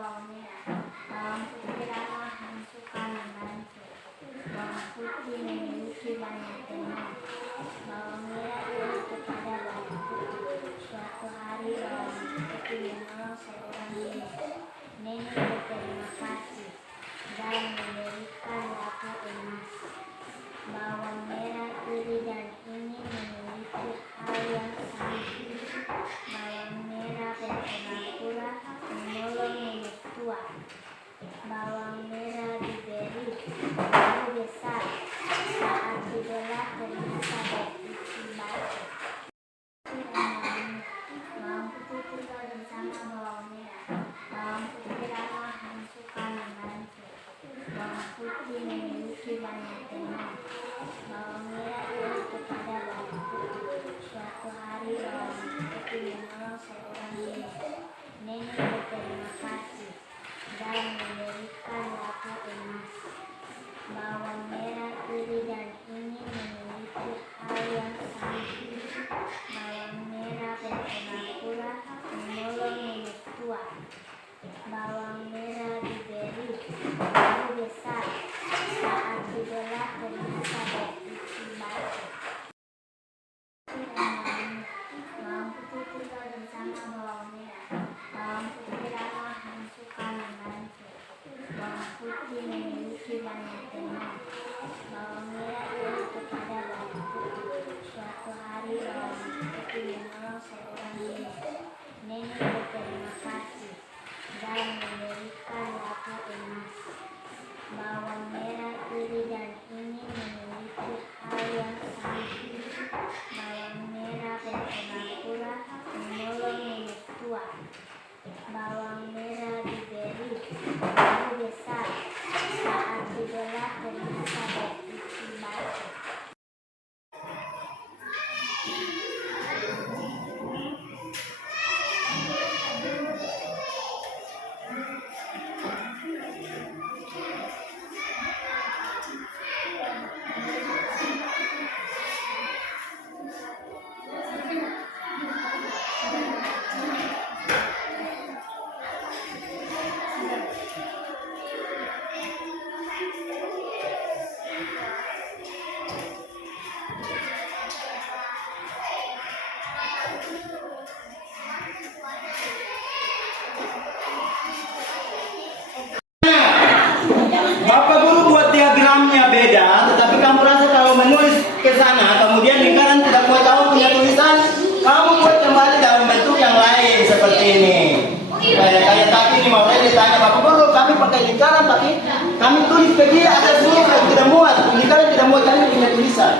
bawang merah, bawang putih rawahan suka membantu, bawang putih memiliki banyak lemak, bawang merah iri kepada bawang putih. Suatu hari bawang putih menolong seorang nenek berterima kasih dan memberikan batu emas. Bawang merah iri dan ingin memiliki hal yang sama. Bawang merah berpura-pura menolong nenek tua. Bawang merah diberi bau besar, saat dibelah ternyata berisi batu. Bawang putih tinggal bersama bawang merah. Bawang putih rawahan suka membantu. Bawang putih memiliki banyak lemak. Bawang merah iri kepada bawang putih. Suatu hari bawang putih menolong seorang nenek berterima kasih dan memberikan batu emas. Bawang merah iri dan ingin memiliki hal yang sama. Bawang merah berpura-pura menolong nenek tua. Bawang merah diberi bau besar, saat dibelah ternyata berisi batu. Bawang putih tinggal bersama bawang merah. Bawang putih rawahan suka membantu. Bawang putih memiliki banyak lemak. Bawang merah iri kepada bawang putih. Suatu hari bawang putih menolong seorang nenek berterima kasih dan memberikan batu emas. Bawang merah iri dan ingin memiliki hal yang sama. Bawang merah berpura-pura menolong nenek tua. Bawang merah diberi bau besar, saat dibelah ternyata berisi batu. Bapak guru buat diagramnya beda, tetapi kamu rasa kalau menulis ke sana, kemudian lingkaran tidak mau tahu punya tulisan, kamu buat kembali dalam bentuk yang lain seperti ini. Kayak tadi ini mau ditanya Bapak guru, kami pakai lingkaran tapi kami tulis begini ada huruf yang tidak muat, lingkaran tidak muat, kami punya tulisan.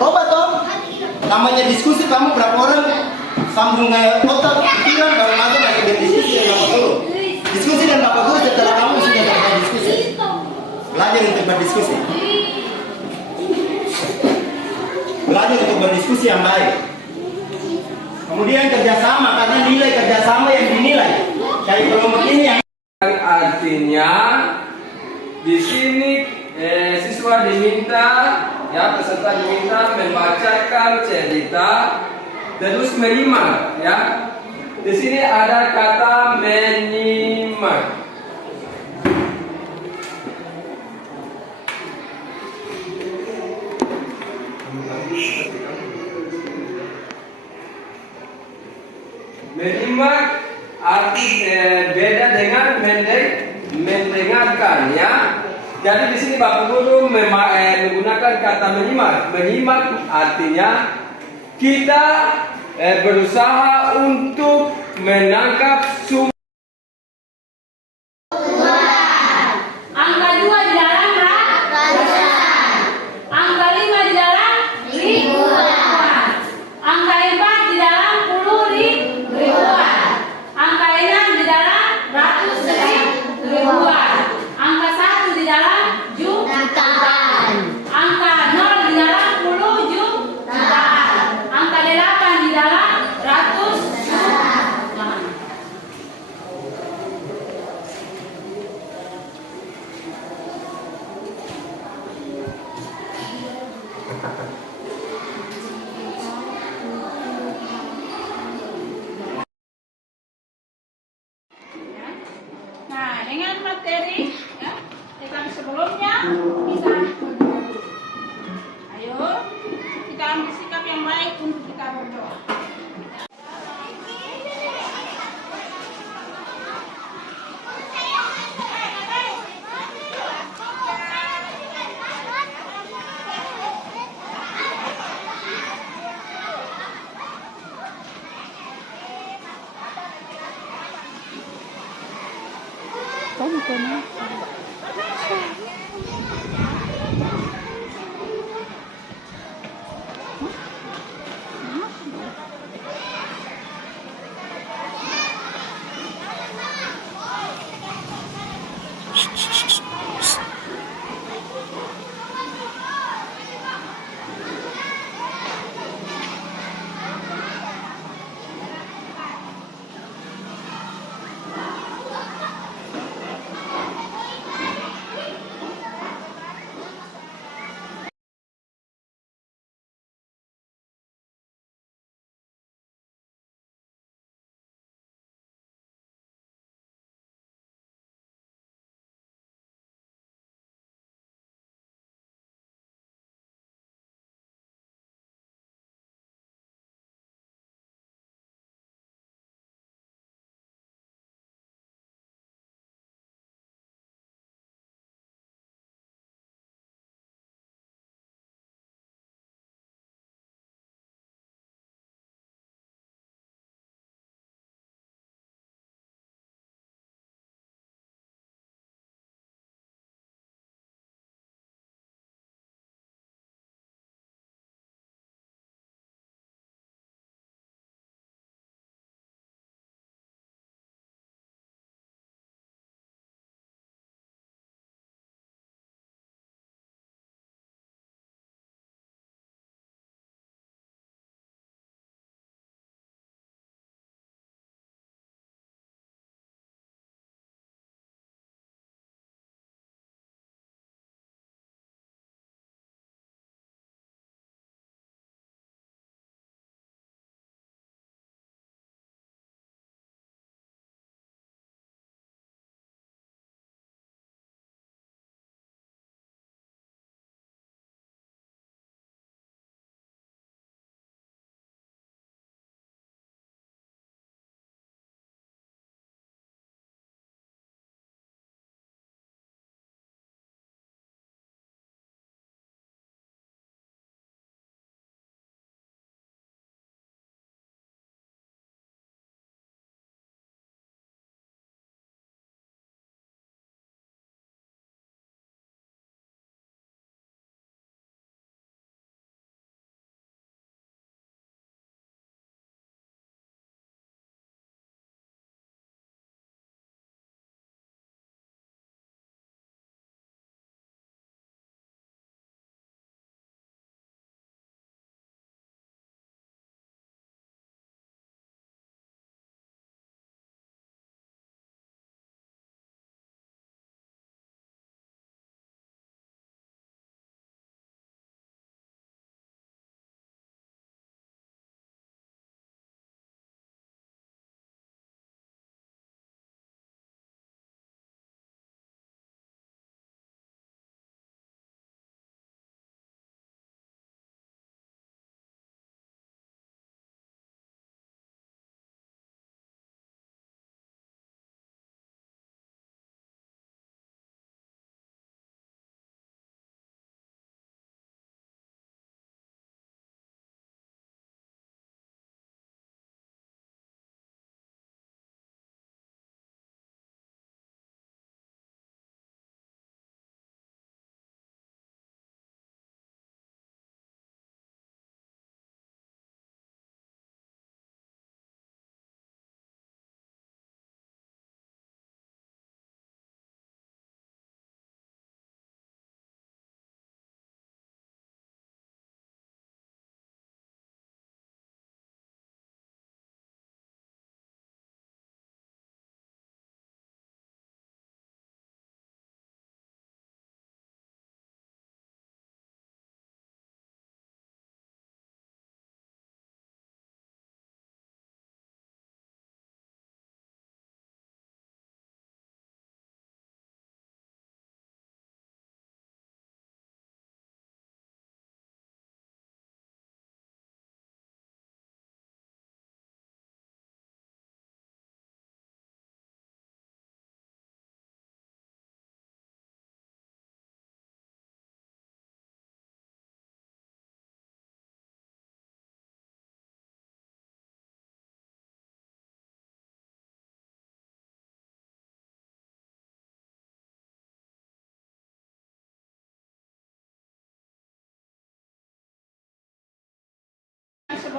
Coba toh, namanya diskusi, kamu berapa orang sambung otak pikiran kalau masuk lagi berdiskusi dengan Bapak guru. Diskusi dengan Bapak guru setelah kamu sudah selesai diskusi. Belajar untuk berdiskusi. Belajar untuk berdiskusi yang baik. Kemudian kerjasama, karena nilai kerjasama yang dinilai. Dari kelompok ini yang artinya di sini siswa diminta, ya peserta diminta membacakan cerita terus menyimak, ya. Di sini ada kata menyimak. Menyimak arti beda dengan mendengarkan, ya. Jadi di sini Bapak Guru menggunakan kata menyimak. Menyimak artinya kita berusaha untuk menangkap sumber. Angka 2 di dalam ratusan. Angka 5 di dalam ribuan. Angka 4 di dalam puluh ribuan. Angka 6 di dalam ratus ribuan. Angka 1 di dalam jutaan. Angka 0 di dalam puluh jutaan. Angka 8 di dalam ratus jutaan. kita berdoa. Ayo, kita ambil sikap yang baik untuk kita berdoa.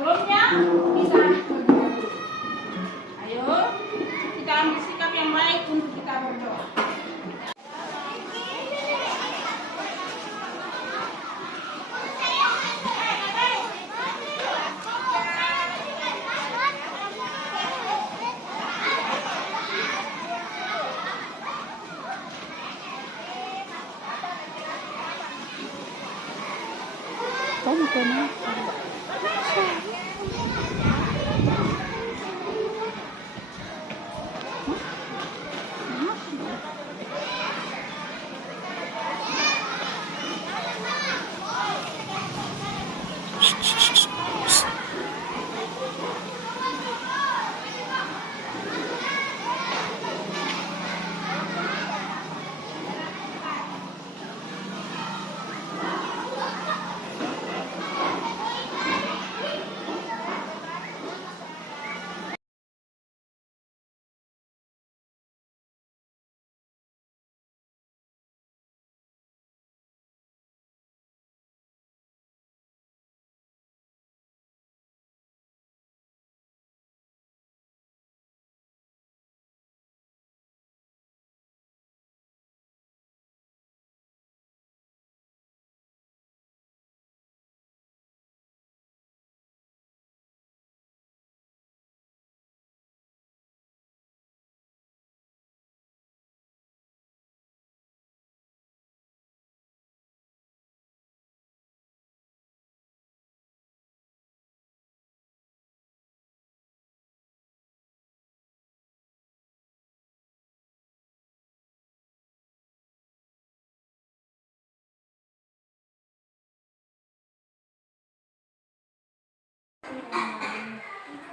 sebelumnya kita berdoa dulu. Ayo kita ambil sikap yang baik untuk kita berdoa.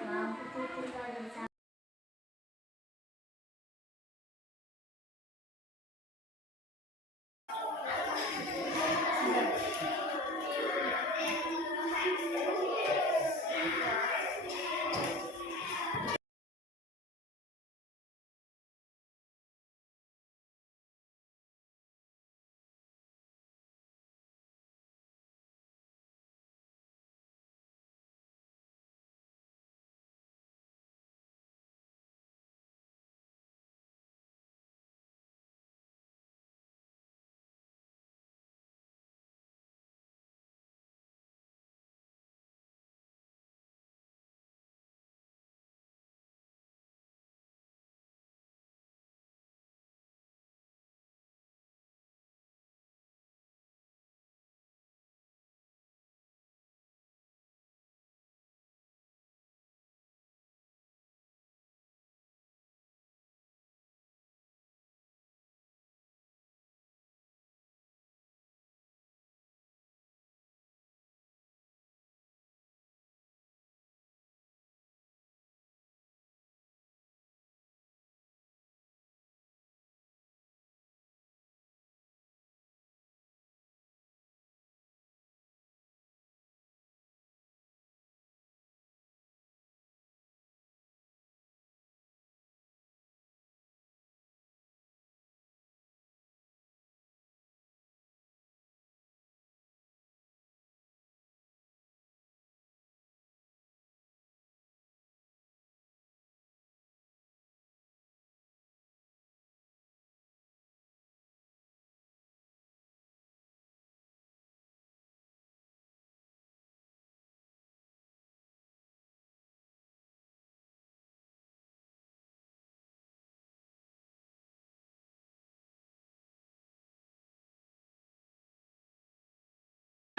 Lampu itu tinggal di sana.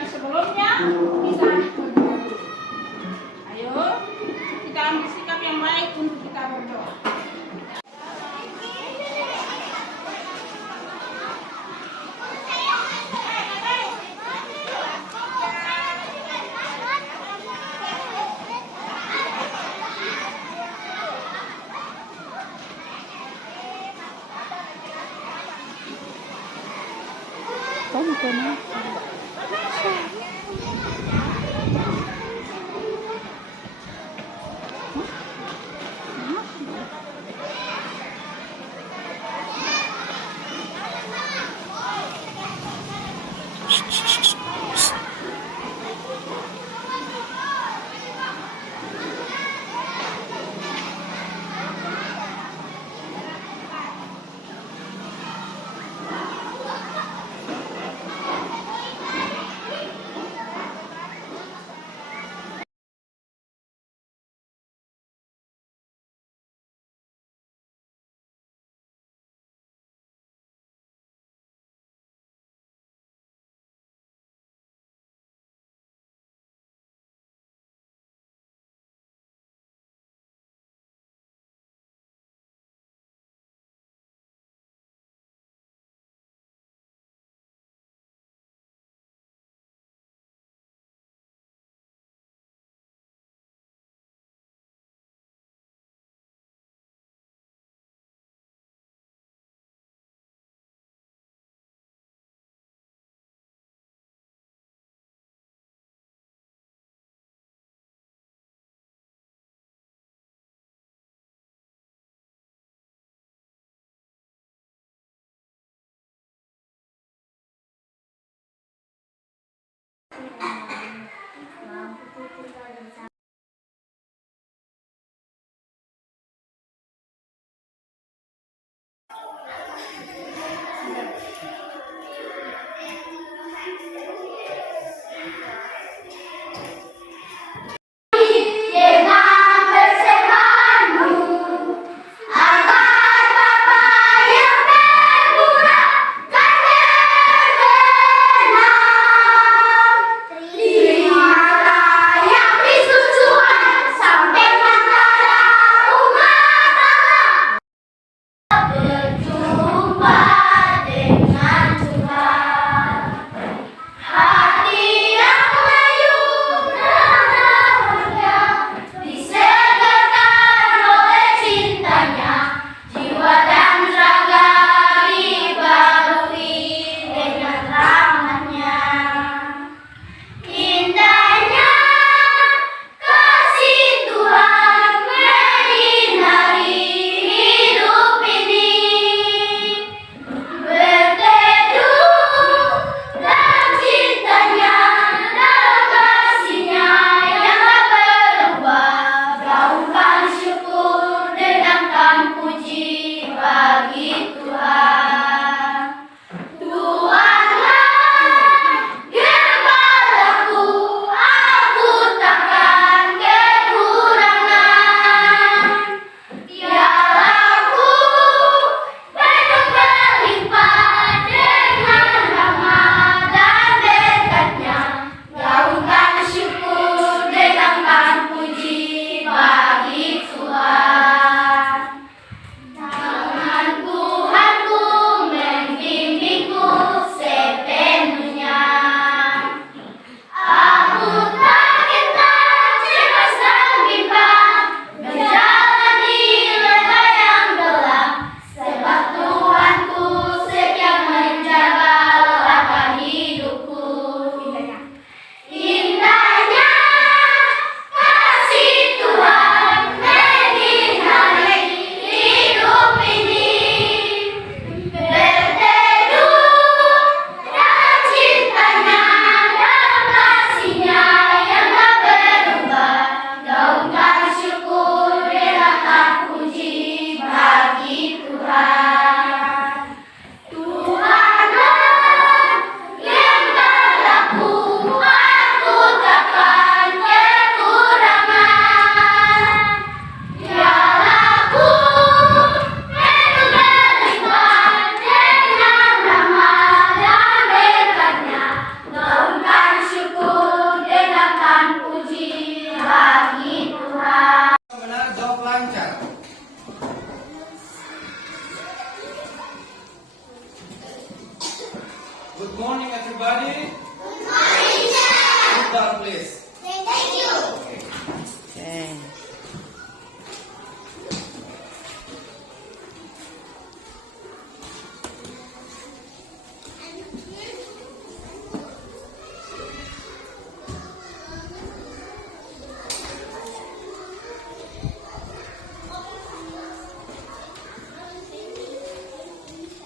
Sebelumnya kita berdoa dulu. Ayo kita ambil sikap yang baik untuk kita berdoa. Good morning, everybody. Sit down, please. Okay.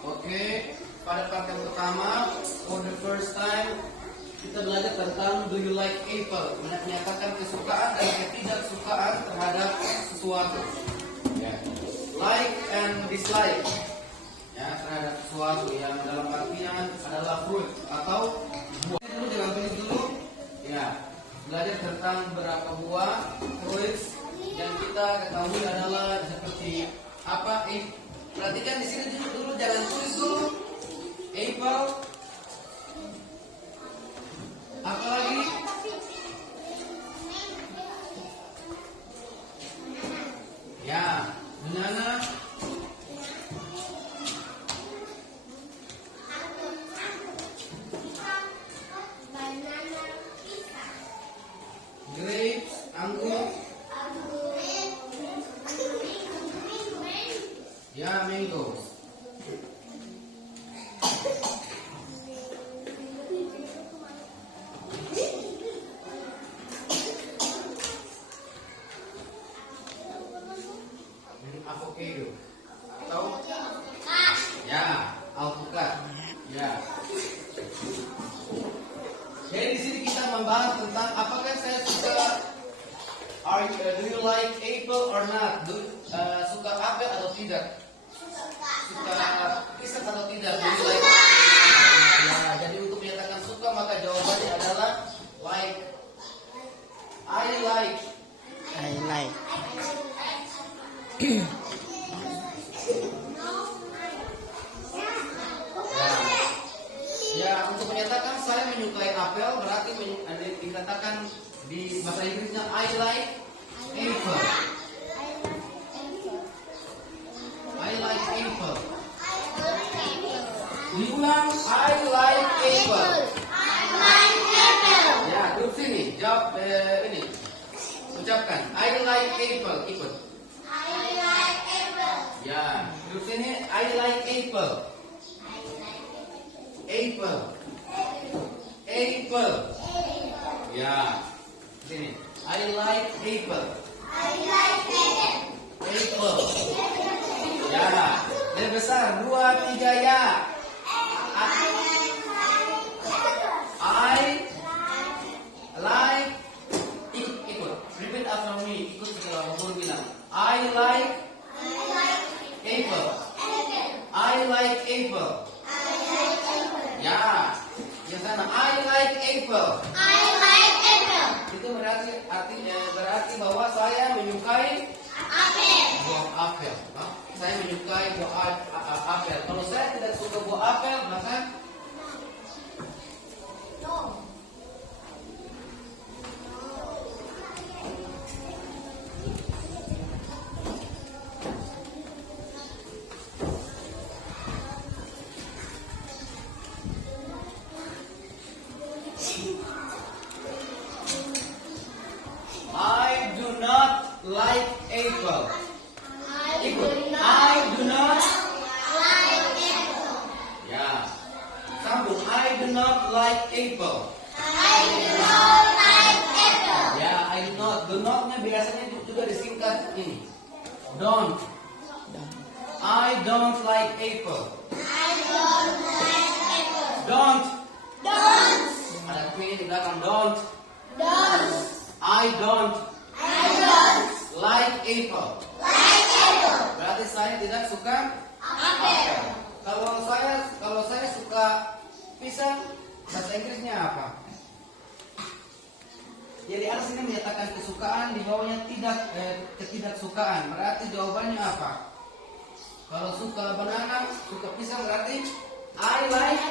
Oke, pada part yang pertama, for the first time, kita belajar tentang do you like apple, menyatakan kesukaan dan ketidaksukaan terhadap sesuatu. Ya. Like and dislike, ya, terhadap sesuatu yang dalam artian adalah fruit atau buah. Dulu jangan tulis dulu, ya. Belajar tentang beberapa buah, fruits yang kita ketahui adalah seperti apa? Perhatikan di sini dulu, jangan tulis dulu. Apple. Apa lagi? Ya, banana. Grapes, anggur. Ya, mango. Avocado. Atau ya, alpukat. Ya. Jadi di sini kita membahas tentang apakah saya suka do you like apple or not? Suka apel atau tidak? Suka pisang atau tidak? Do you like? Ya, jadi untuk menyatakan suka maka jawabannya adalah like. I like. I like. Ya, untuk menyatakan saya menyukai apel berarti dikatakan di bahasa Inggrisnya I like apple. I like apple. Diulang, I like apple. Ya, duduk sini, jawab ini. Ucapkan, I like apple. Ikut. Ya, duduk sini, I like apple. Apple. Apple. Ya, sini. I like apple. Apple. Ya, lebih besar. 2, 3 ya. I like. Ikut. Repeat after me. Ikut setelah guru bilang. I like apple. I like apple. Ya, yang sana. I like apple. Itu berarti bahwa saya menyukai buah apel. Saya menyukai buah apel. Kalau saya tidak suka buah apel, maka I do not like apple. Ikut. I do not. Ya. Sambung. I do not like apple. Ya, I do not. Do not-nya biasanya juga disingkat ini. Don't. I don't like apple. Don't. Ada P di belakang. Don't. I don't like apple. Berarti saya tidak suka apel. Kalau saya suka pisang, bahasa Inggrisnya apa? Jadi ada sini menyatakan kesukaan, di bawahnya ketidaksukaan. Berarti jawabannya apa? Kalau suka banana, suka pisang berarti I like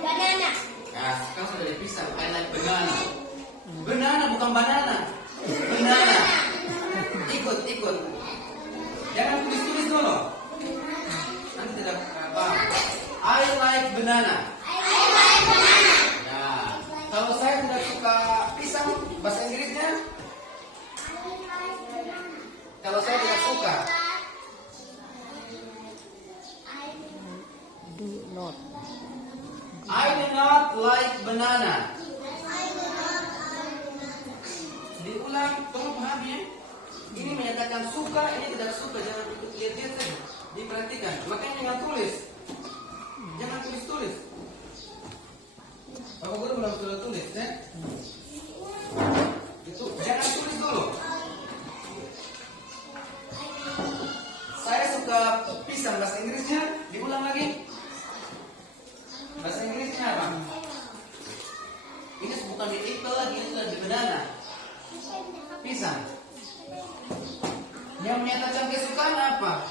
Banana. Nah, sekarang sudah dipisah. I like banana. Banana bukan banana. Banana. Ikut. Jangan tulis dulu. Nanti tidak paham. I like banana. kalau saya tidak suka. I do not like banana. Diulang, tolong pahami ya. Ini menyatakan suka, ini tidak suka. Jangan ikut lihat-lihat saja. Diperhatikan. Makanya jangan tulis. Jangan tulis-tulis. Bapak guru belum sudah tulis ya. Itu jangan tulis dulu. Saya suka pisang, bahasa Inggrisnya diulang lagi. Bahasa Inggrisnya apa? Ini bukan di apple lagi, ini sudah di banana. Pisang. Yang menyatakan kesukaan apa?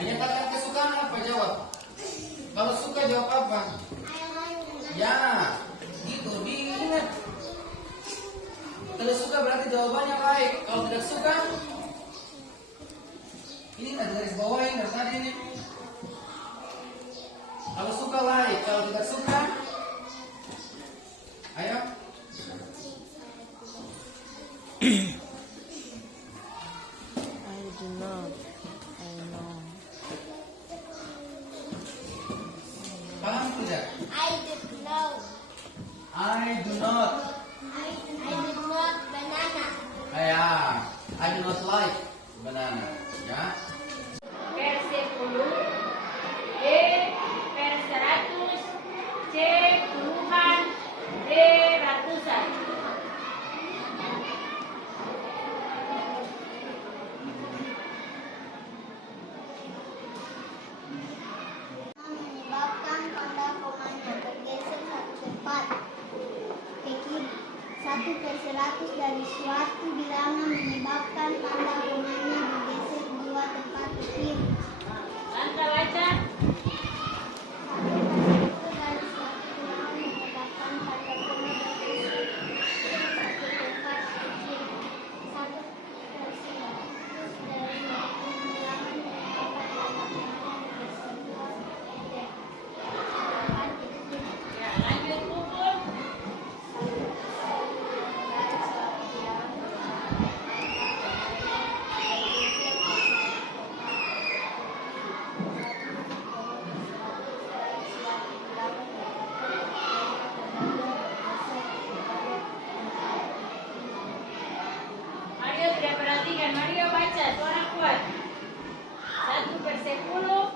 Menyatakan kesukaan apa? Jawab. Kalau suka jawab apa? Ya, gitu. Diingat. Kalau suka berarti jawabannya baik. Kalau tidak suka, ini ada garis bawahin dari tadi ini. Kalau suka baik, kalau tidak suka, ayo. I do not. I know. Paham tidak? I did know. I do not. I did not banana. Ya, I do not like banana. Ya. Per 10, D per 100, C puluhan, D ratusan. Menyebabkan tanda komanya bergeser satu tempat ke kiri. 1/100 dari suatu bilangan menyebabkan tanda komanya bergeser 2 tempat ke kiri. Langkah baca. 1/1 dari suatu bilangan menyebabkan tanda koma bergeser 1 tempat ke kiri. 1/100 dari suatu bilangan menyebabkan tanda komanya bergeser 2 tempat ke kiri. Ya, lanjut pukul. Mario tidak perhatikan. Mario baca suara kuat. 1/10.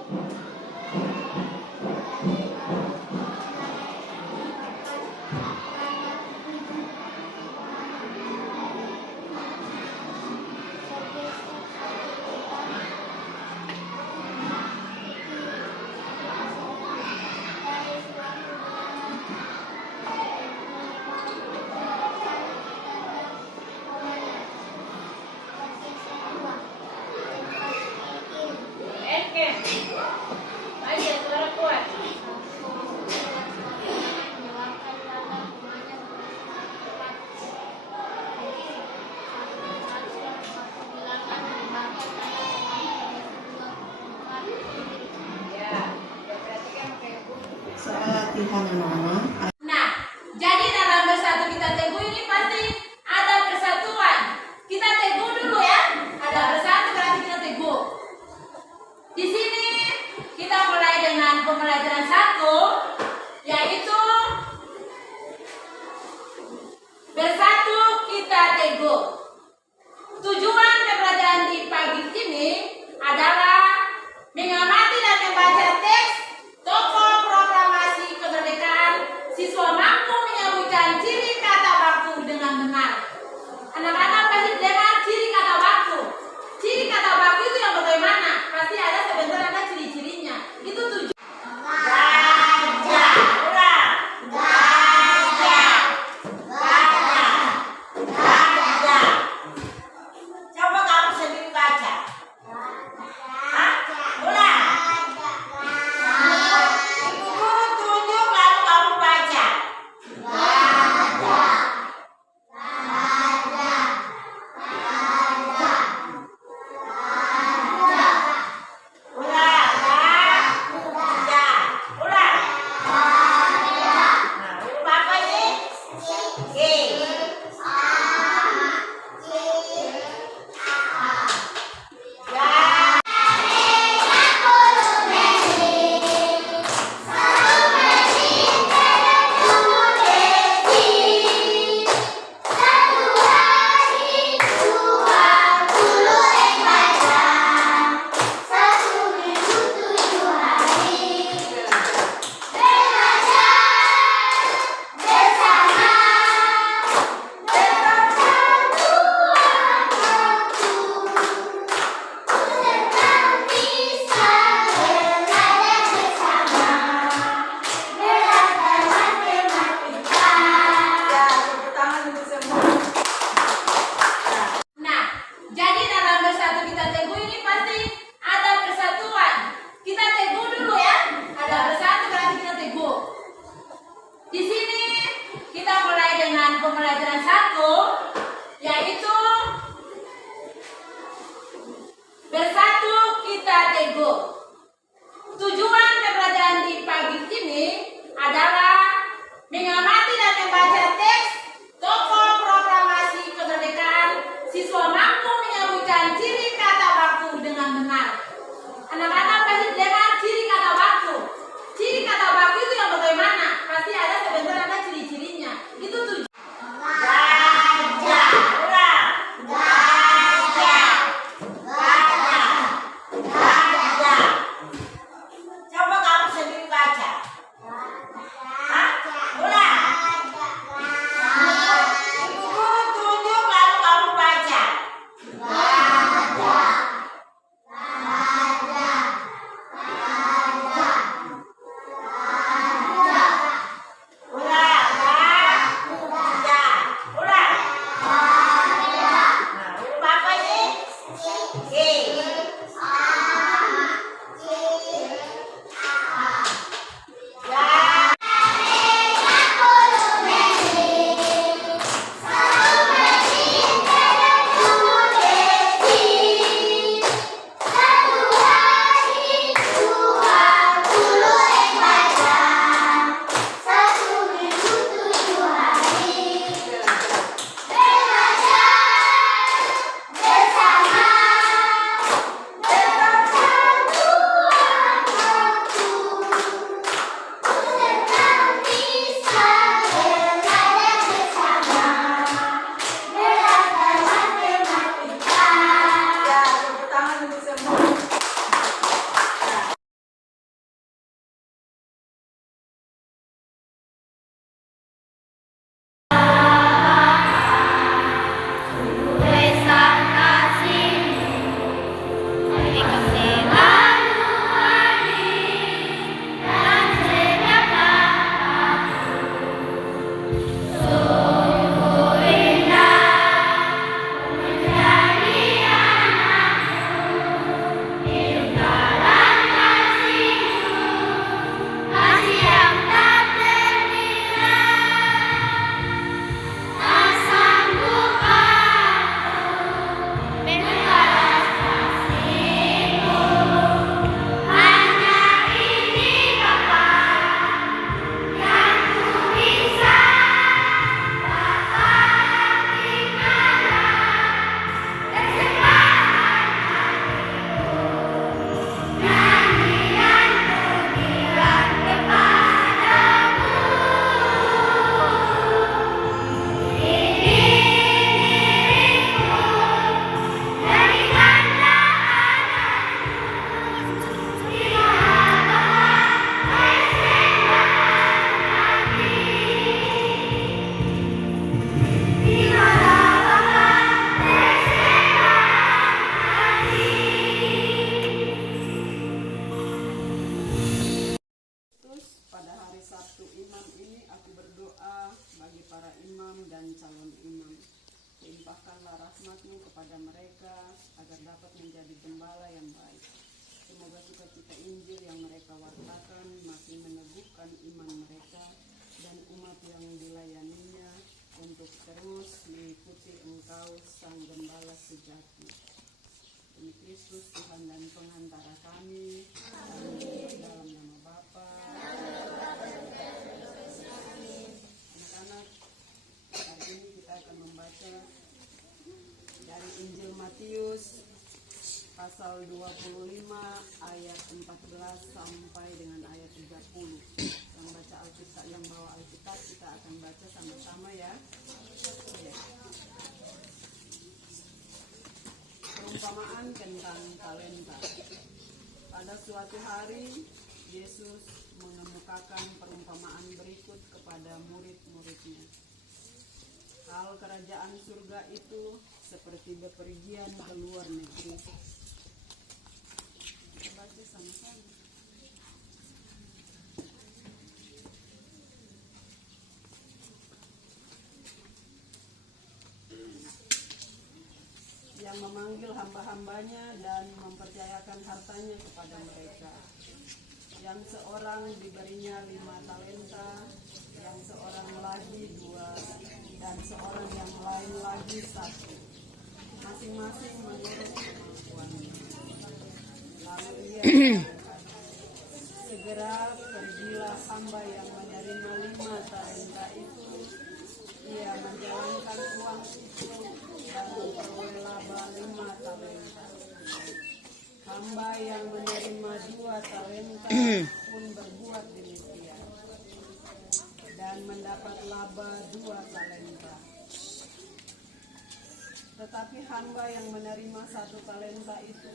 Enken. Baca suara kuat. Ya, perhatikan pakai buku. Soal latihan anak-anak. Nah, jadi dalam bersatu kita teguh ini pasti ada persatuan. Kita teguh dulu ya. Ada bersatu berarti kita teguh. Di sini kita mulai dengan pembelajaran 1, yaitu bersatu kita teguh. Tujuan pembelajaran di pagi ini adalah mengamati dan membaca teks tokoh proklamasi kemerdekaan kita tego. Tujuan pembelajaran di pagi ini adalah mengamati dan membaca teks tokoh proklamasi kemerdekaan. Siswa mampu menyebutkan ciri kata baku dengan benar. Anak-anak pasti dengar ciri kata baku. Ciri kata baku itu yang bagaimana? Pasti ada sebentar ada ciri-cirinya. Itu tujuan. Coba kamu sendiri baca. Hah? Ulang. Ibu guru tunjuk lalu kamu baca. Ulang. Baca. Ulang. Nah, huruf apa ini? G. Pada hari Sabtu Imam ini aku berdoa bagi para imam dan calon imam. Limpahkanlah rahmat-Mu kepada mereka agar dapat menjadi gembala yang baik. Semoga sukacita Injil yang mereka wartakan makin meneguhkan iman mereka dan umat yang dilayaninya untuk terus mengikuti Engkau Sang Gembala sejati. Demi Kristus Tuhan dan pengantara kami, dalam nama Bapa. Anak-anak, hari ini kita akan membaca dari Injil Matius pasal 25 ayat 14 sampai dengan ayat 30. Yang baca Alkitab, yang bawa Alkitab, kita akan baca sama-sama ya. Perumpamaan tentang talenta. Pada suatu hari, Yesus mengemukakan perumpamaan berikut kepada murid-muridnya. Hal kerajaan surga itu seperti bepergian ke luar negeri. Kita baca sama-sama. Yang memanggil hamba-hambanya dan mempercayakan hartanya kepada mereka. Yang seorang diberinya 5 talenta, yang seorang lagi 2, dan seorang yang lain lagi 1. Masing-masing menurut kemampuannya. Haleluya. Segera pergilah hamba yang menerima 5 talenta itu. Ia menjalankan uang itu dan memperoleh laba 5 talenta. Hamba yang menerima 2 talenta pun berbuat demikian dan mendapat laba 2 talenta. Tetapi hamba yang menerima 1 talenta itu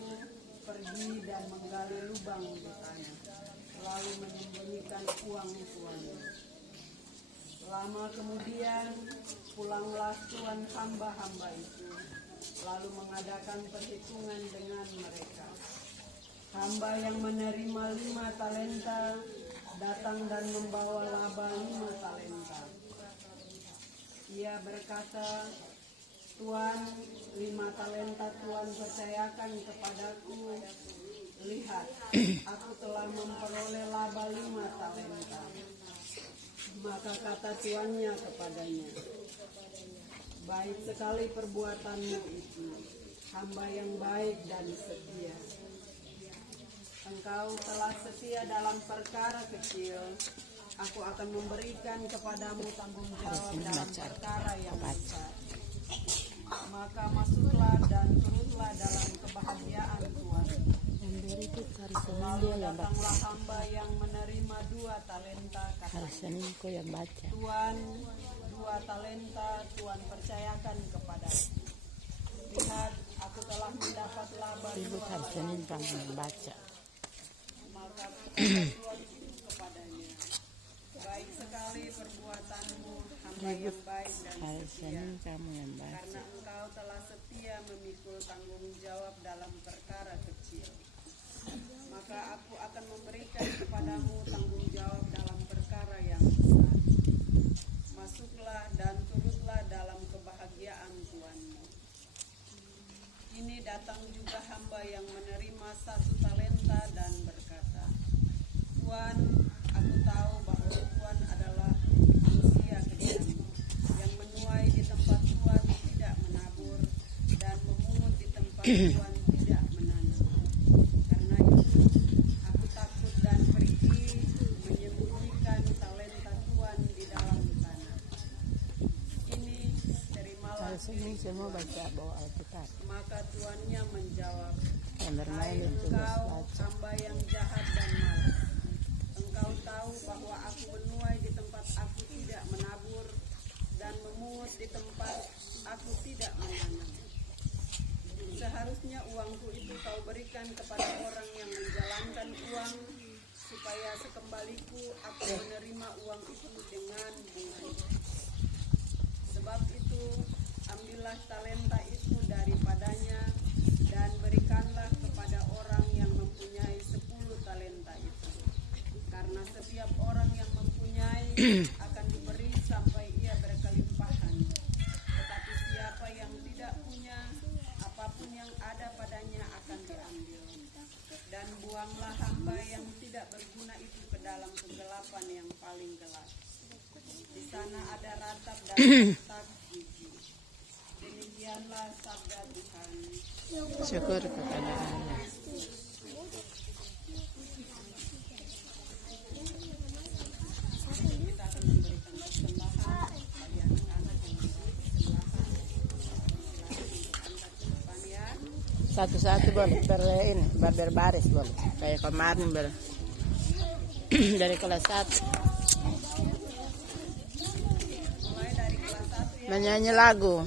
pergi dan menggali lubang di tanah, lalu menyembunyikan uang tuannya. Lama kemudian pulanglah tuan hamba-hamba itu, lalu mengadakan perhitungan dengan mereka. Hamba yang menerima 5 talenta datang dan membawa laba 5 talenta. Ia berkata, Tuan, 5 talenta Tuan percayakan kepadaku. Lihat, aku telah memperoleh laba 5 talenta. Maka kata tuannya kepadanya, baik sekali perbuatanmu itu, hamba yang baik dan setia. Engkau telah setia dalam perkara kecil, aku akan memberikan kepadamu tanggung jawab dalam perkara yang besar. Maka masuklah dan turutlah dalam kebahagiaan Tuhan. Lalu datanglah hamba yang menerima 2 talenta, katanya, Tuan, 2 talenta Tuan percayakan kepadaku. Lihat, aku telah mendapat laba 2 talenta. Maka Tuhan itu kepadanya, baik sekali perbuatanmu, hamba yang baik dan setia, karena engkau telah setia memikul tanggung jawab dalam perkara kecil, maka aku akan memberikan kepadamu tanggung jawab dalam perkara yang besar. Masuklah dan turutlah dalam kebahagiaan Tuanmu. Ini datang juga hamba yang menerima 1 talenta dan berkata, Tuan, aku tahu bahwa Tuan adalah manusia kejam, yang menuai di tempat Tuan tidak menabur dan memungut di tempat Tuan tidak menanam. Karena itu aku takut dan pergi menyembunyikan talenta Tuan di dalam tanah. Ini terimalah diriku, Tuan. Maka tuannya menjawab, hai engkau hamba yang jahat dan malas. Engkau tahu bahwa aku menuai di tempat aku tidak menabur dan memungut di tempat aku tidak menanam. Seharusnya uangku itu kau berikan kepada orang yang menjalankan uang, supaya sekembaliku aku menerima uang itu dengan bunganya. Sebab itu, ambillah talenta itu daripadanya dan berikanlah kepada orang yang mempunyai 10 talenta itu. Karena setiap orang yang mempunyai akan diberi sampai ia berkelimpahan. Tetapi siapa yang tidak punya, apapun yang ada padanya akan diambil. Dan buanglah hamba yang tidak berguna itu ke dalam kegelapan yang paling gelap. Di sana ada ratap dan retak gigi. Demikianlah sabda Tuhan. Syukur kepada Allah. Kita akan memberikan persembahan bagi anak-anak yang membawa persembahan. Silakan untuk angkat ke depan ya. Satu-satu boleh, ini berbaris boleh. Kayak kemarin dari kelas 1. Mulai dari kelas 1 ya. Menyanyi lagu.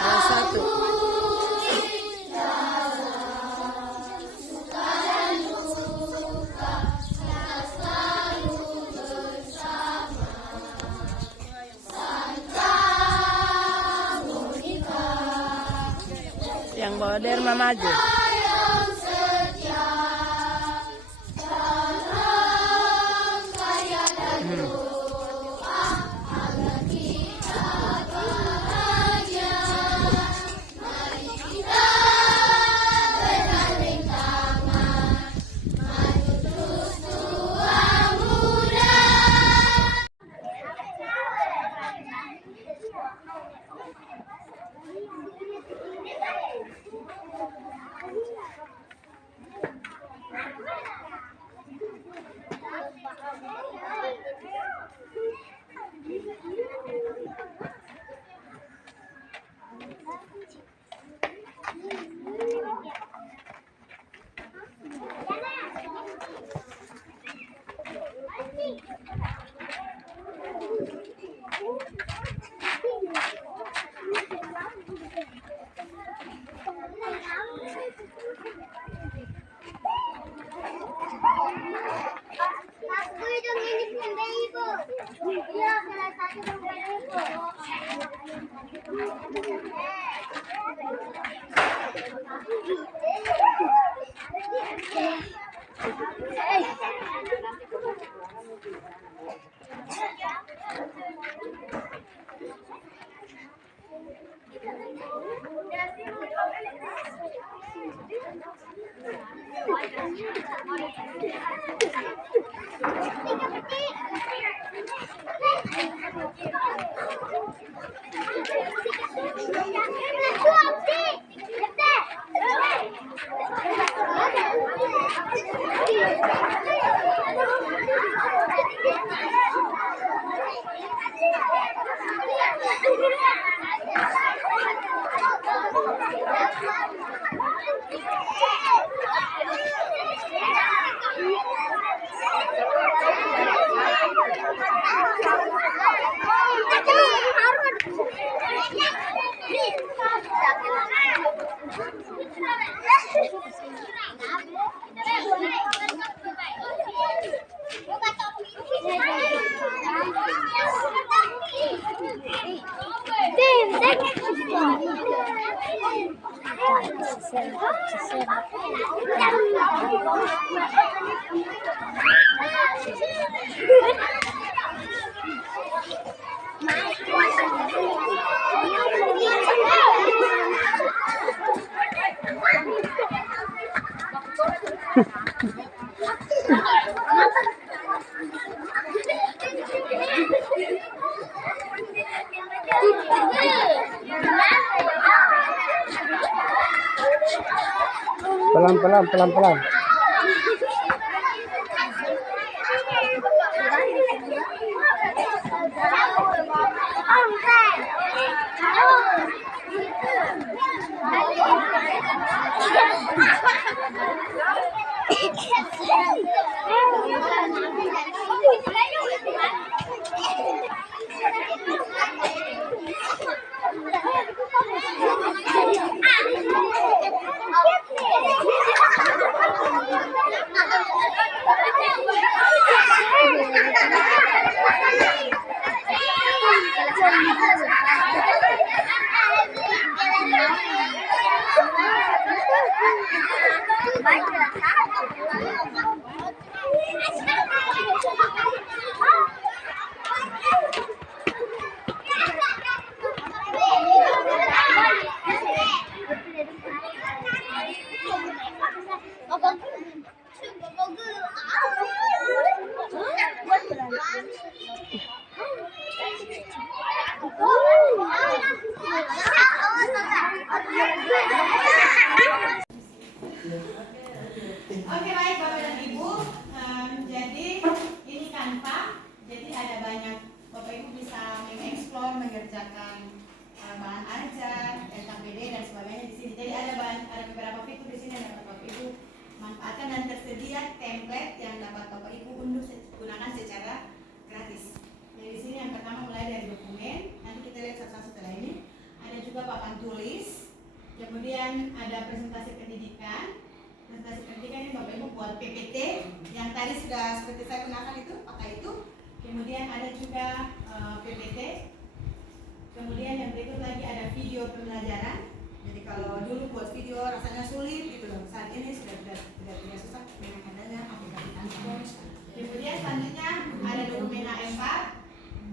Kelas 1. Yang bawa derma maju. Aku dong ini pembe ibu. Iya, salah satu pembe ibu. Pelan-pelan. Oke, baik Bapak dan Ibu. Jadi ini Canva. Jadi ada banyak Bapak Ibu bisa mengeksplor, mengerjakan bahan ajar, LKPD dan sebagainya di sini. Jadi ada beberapa fitur di sini yang dapat Bapak Ibu manfaatkan dan tersedia template yang dapat Bapak Ibu unduh gunakan secara gratis. Jadi di sini yang pertama mulai dari dokumen. Nanti kita lihat satu-satu setelah ini. Ada juga papan tulis. Kemudian ada presentasi pendidikan. Presentasi pendidikan ini Bapak Ibu buat PPT yang tadi sudah seperti saya kenalkan itu, pakai itu. Kemudian ada juga PPT. Kemudian yang berikut lagi ada video pembelajaran. Jadi kalau dulu buat video rasanya sulit gitu loh. Saat ini sudah tidak susah dengan adanya aplikasi Canva. Kemudian selanjutnya ada dokumen A4,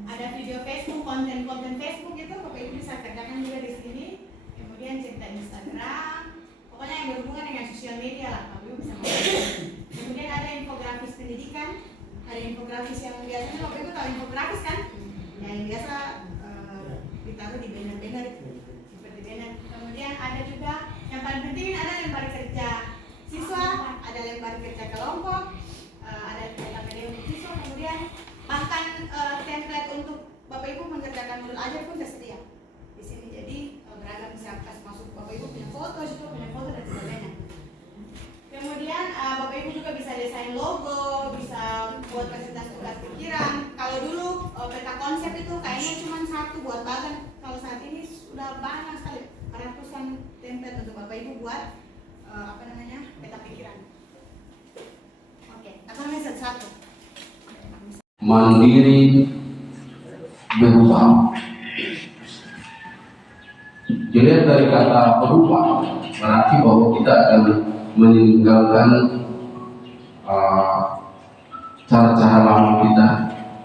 ada video Facebook, konten Facebook itu Bapak Ibu bisa kerjakan juga di sini. Kemudian cerita Instagram. Pokoknya yang berhubungan dengan sosial media lah, Bapak Ibu bisa melakukan. Kemudian ada infografis pendidikan, ada infografis yang biasanya Bapak Ibu tahu infografis kan? Yang biasa ditaruh di banner-banner seperti banner. Kemudian ada juga yang paling penting ada lembar kerja siswa, ada lembar kerja kelompok, ada LKPD untuk siswa. Kemudian bahkan template untuk Bapak Ibu mengerjakan modul ajar pun tersedia di sini. Jadi beragam bisa kasih masuk Bapak Ibu punya foto, konsep itu kayaknya cuma satu buat bahkan kalau saat ini sudah banyak sekali ratusan template untuk Bapak Ibu buat peta pikiran. Oke, apa namanya satu-satu? Mandiri berubah. Dilihat dari kata berubah berarti bahwa kita akan meninggalkan cara-cara lama kita,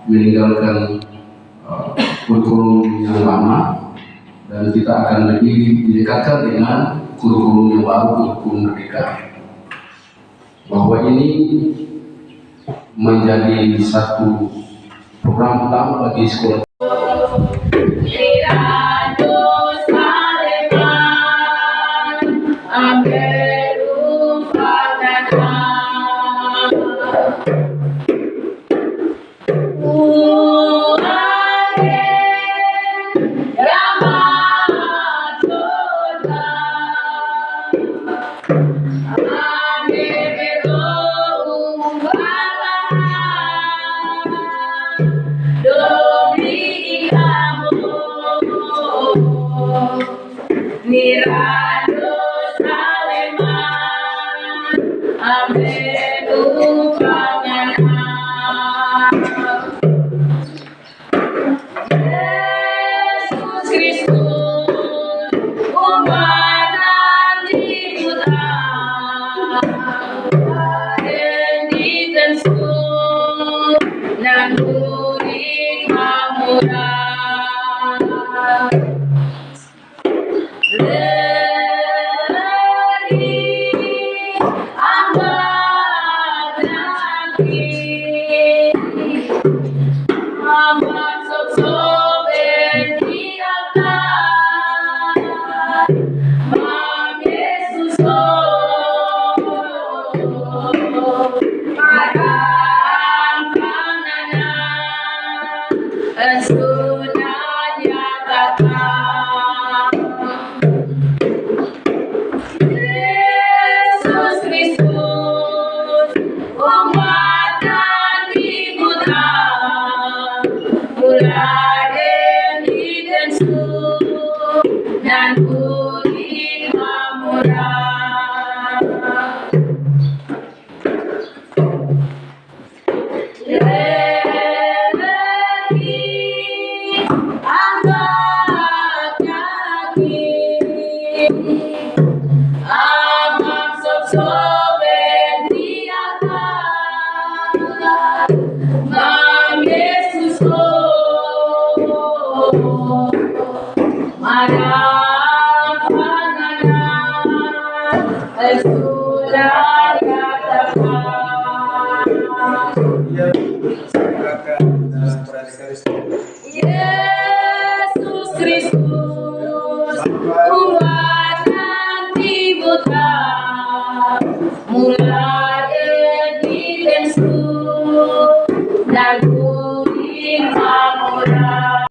meninggalkan kurikulum yang lama, dan kita akan lebih didekatkan dengan kurikulum yang baru, kurikulum merdeka. Bahwa ini menjadi satu program utama bagi sekolah. Yesus Kristus, umat nanti buta, mulai di Yesus dan kuning amora.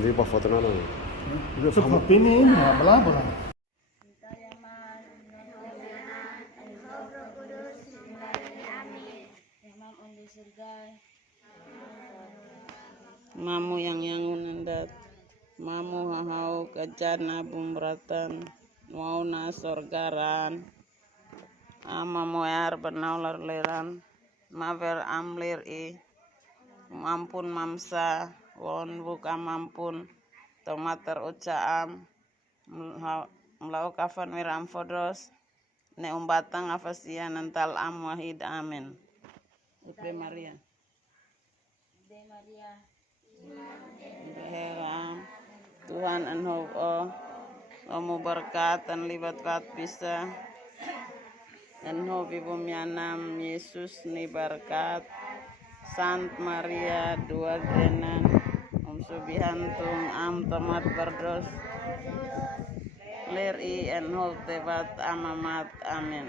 Hindi pa foto na lang. Mamu yang unendat, mamu hahau kejana bumbratan, mau na sorgaran, ama moyar benaular leran, maver amlir mampun mamsa, won buka mampun, tomater ucaam, melau kafan miram fodos, ne umbatang afasia nental am wahid amin. Ibre Maria. Heram, Tuhan anhob omu berkat dan libat bisa anhob ibu mianam Yesus ni berkat Sant Maria dua grenan subihantung am tomat berdos leri anhob tebat amamat amin.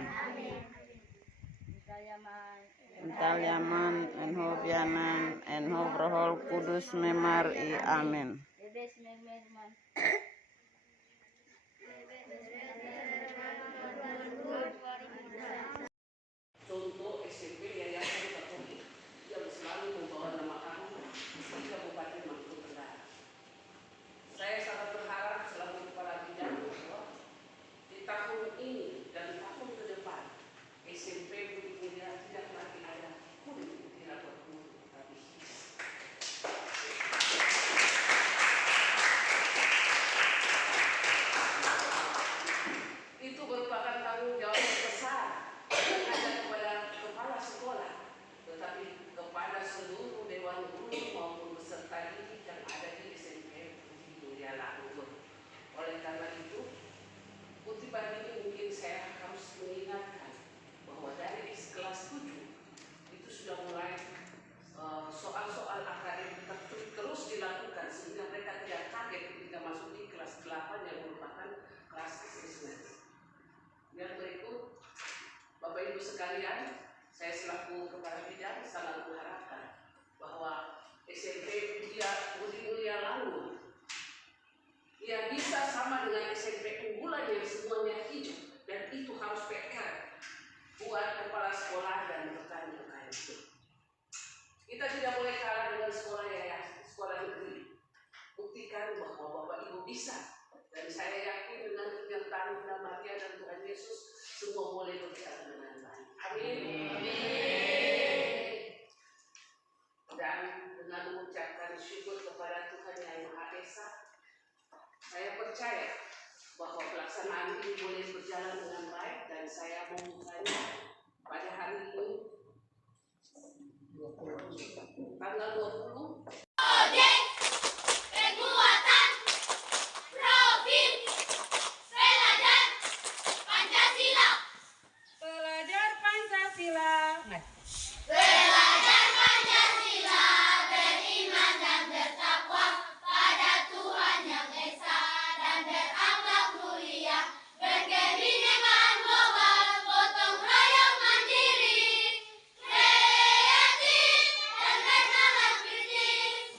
Ental Yaman, enhob Yanan, enhob Rohol Kudus memar i amin. sekalian, saya selaku kepala bidang sangat mengharapkan bahwa SMP Budi Mulia Langu ya bisa sama dengan SMP unggulan yang semuanya hijau, dan itu harus PR buat kepala sekolah dan rekan-rekan itu. Kita tidak boleh kalah dengan sekolah negeri. Buktikan bahwa Bapak Ibu bisa, dan saya yakin dengan penyertaan Bunda Maria dan Tuhan Yesus semua boleh berjalan dengan baik. Amin. Dan dengan mengucapkan syukur kepada Tuhan Yang Maha Esa, saya percaya bahwa pelaksanaan ini boleh berjalan dengan baik, dan saya membukannya pada hari ini tanggal 20. Kekuatan Profil Belajar Pancasila. Belajar Pancasila. Belajar Pancasila, beriman dan bertakwa pada Tuhan Yang Esa dan berakhlak mulia, berkebinekaan global, gotong royong mandiri, kreatif dan bernalar kritis.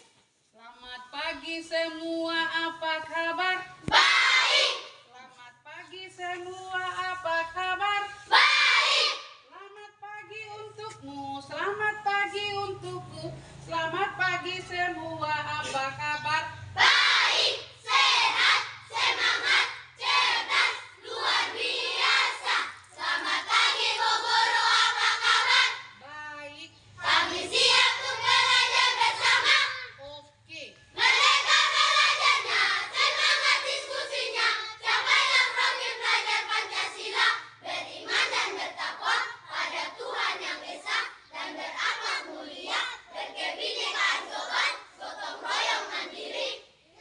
Selamat pagi semua, apa kabar? Baik, Selamat pagi semua, apa kabar? baik, Selamat pagi untukmu, selamat pagi untukku, selamat pagi semua, apa kabar? baik, sehat, semangat, cerdas, luar biasa. Selamat pagi Bu Guru, apa kabar? Baik, Kami siap untuk belajar bersama. oke. Merdeka belajarnya, semangat diskusinya, capailah profil belajar Pancasila, beriman dan bertakwa pada Tuhan Yang Esa dan berakhlak mulia, berkebinekaan global, gotong royong mandiri,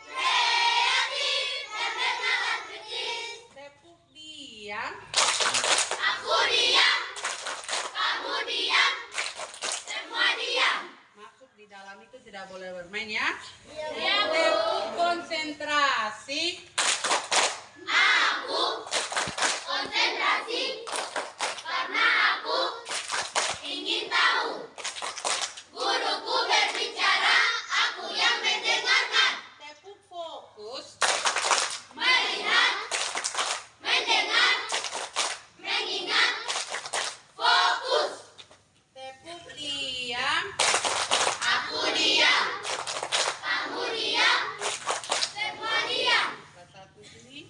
kreatif dan bernalar kritis. Tepuk diam. Aku diam, kamu diam, semua diam. Masuk di dalam itu tidak boleh bermain ya. Iya, Bu. Tepuk konsentrasi. Aku konsentrasi karena aku ingin tahu. Guruku berbicara, aku yang mendengarkan. Tepuk fokus. Melihat, mendengar, mengingat, fokus. Tepuk diam. Aku diam, kamu diam, semua diam. Satu sini.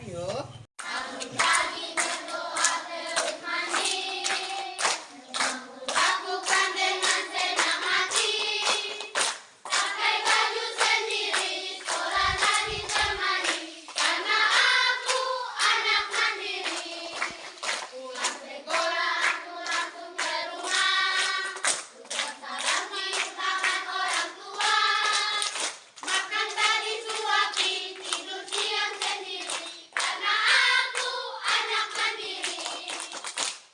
Ayo. Bangun pagi berdoa terus mandiri, lakukan dengan senang hati. Pakai baju sendiri, sekolah dan ditemani, karena aku anak mandiri. Pulang sekolah aku langsung ke rumah, ucap salam cium tangan orang tua. Makan tadi suapin, tidur siang sendiri, karena aku anak mandiri.